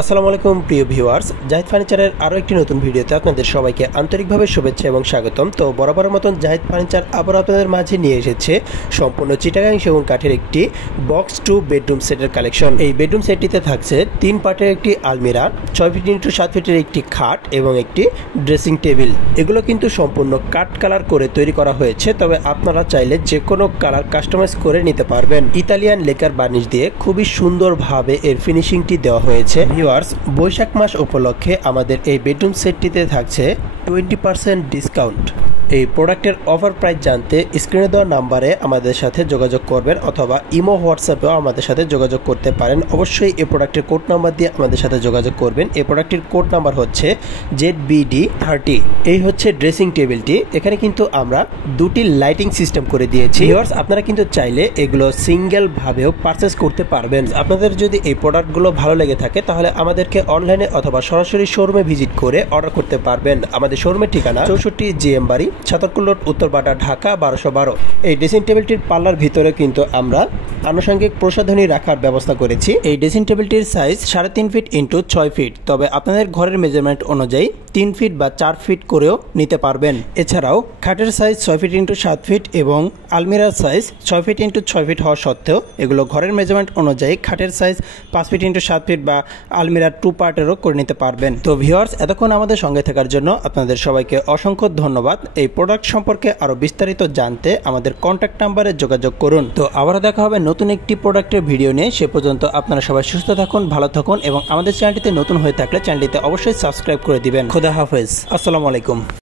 আসসালামু আলাইকুম প্রিয় ভিউয়ার্স, জাহিদ ফার্নিচারের আরও একটি নতুন ভিডিওতে আপনাদের সবাইকে আন্তরিকভাবে শুভেচ্ছা এবং স্বাগতম। তো বরাবরের মতন জাহিদ ফার্নিচার আবার আপনাদের মাঝে নিয়ে এসেছে সম্পূর্ণ চিটাগাং সেগুন কাঠের একটি বক্স টু বেডরুম সেটের কালেকশন। এই বেডরুম সেটটিতে থাকছে 3 পার্টের একটি আলমিরা, 6 ফিট ইন্টু 7 ফিটের একটি খাট এবং একটি ড্রেসিং টেবিল। এগুলো কিন্তু সম্পূর্ণ কাট কালার করে তৈরি করা হয়েছে, তবে আপনারা চাইলে যে কোনো কালার কাস্টমাইজ করে নিতে পারবেন। ইতালিয়ান লেকার বার্নিশ দিয়ে খুবই সুন্দরভাবে এর ফিনিশিংটি দেওয়া হয়েছে। ভিউয়ার্স, বৈশাখ মাস উপলক্ষে আমাদের এই বেডরুম সেটটিতে থাকছে 20% ডিসকাউন্ট। এই প্রোডাক্টের অফার প্রাইস জানতে স্ক্রিনে দেওয়া নাম্বারে আমাদের সাথে যোগাযোগ করবেন অথবা ইমো হোয়াটসঅ্যাপেও আমাদের সাথে যোগাযোগ করতে পারেন। অবশ্যই এই প্রোডাক্টের কোড নাম্বার দিয়ে আমাদের সাথে যোগাযোগ করবেন। এই প্রোডাক্টের কোড নাম্বার হচ্ছে ZBD30। এই হচ্ছে ড্রেসিং টেবিলটি। এখানে কিন্তু আমরা দুটি লাইটিং সিস্টেম করে দিয়েছি। ভিউয়ার্স, আপনারা কিন্তু চাইলে এগুলো সিঙ্গেল ভাবেও পারচেস করতে পারবেন। আপনাদের যদি এই প্রোডাক্টগুলো ভালো লেগে থাকে তাহলে আমাদেরকে অনলাইনে অথবা সরাসরি শোরুমে ভিজিট করে অর্ডার করতে পারবেন। আমাদের শোরুমের ঠিকানা 64 GM বাড়ি, ছাতরকুল রোড, উত্তরপাড়া, ঢাকা 1212। এই ড্রেসিং টেবিলটির পাল্লার ভিতরে কিন্তু আমরা আনুষঙ্গিক প্রসাধনী রাখার ব্যবস্থা করেছি। এই ড্রেসিং টেবিলটির সাইজ 3.5 ফিট ইন্টু 6 ফিট, তবে আপনাদের ঘরের মেজারমেন্ট অনুযায়ী 3 ফিট বা 4 ফিট করেও নিতে পারবেন। এছাড়াও খাটের সাইজ 6 ফিট ইন্টু 7 ফিট এবং আলমিরার সাইজ 6 ফিট ইন্টু 6 ফিট হওয়া সত্ত্বেও এগুলো ঘরের মেজারমেন্ট অনুযায়ী খাটের সাইজ 5 ফিট ইন্টু 7 ফিট বা আলমিরার 2 পার্টেরও করে নিতে পারবেন। তো ভিউয়ার্স, এতক্ষণ আমাদের সঙ্গে থাকার জন্য আপনাদের সবাইকে অসংখ্য ধন্যবাদ। এই প্রোডাক্ট সম্পর্কে আরো বিস্তারিত জানতে আমাদের কন্ট্যাক্ট নাম্বারে যোগাযোগ করুন। তো আবারও দেখা হবে নতুন একটি প্রোডাক্টের ভিডিও নিয়ে। সে পর্যন্ত আপনারা সবাই সুস্থ থাকুন, ভালো থাকুন এবং আমাদের চ্যানেলটিতে নতুন হয়ে থাকলে চ্যানেলটিতে অবশ্যই সাবস্ক্রাইব করে দিবেন। খোদা হাফেজ, আসসালামু আলাইকুম।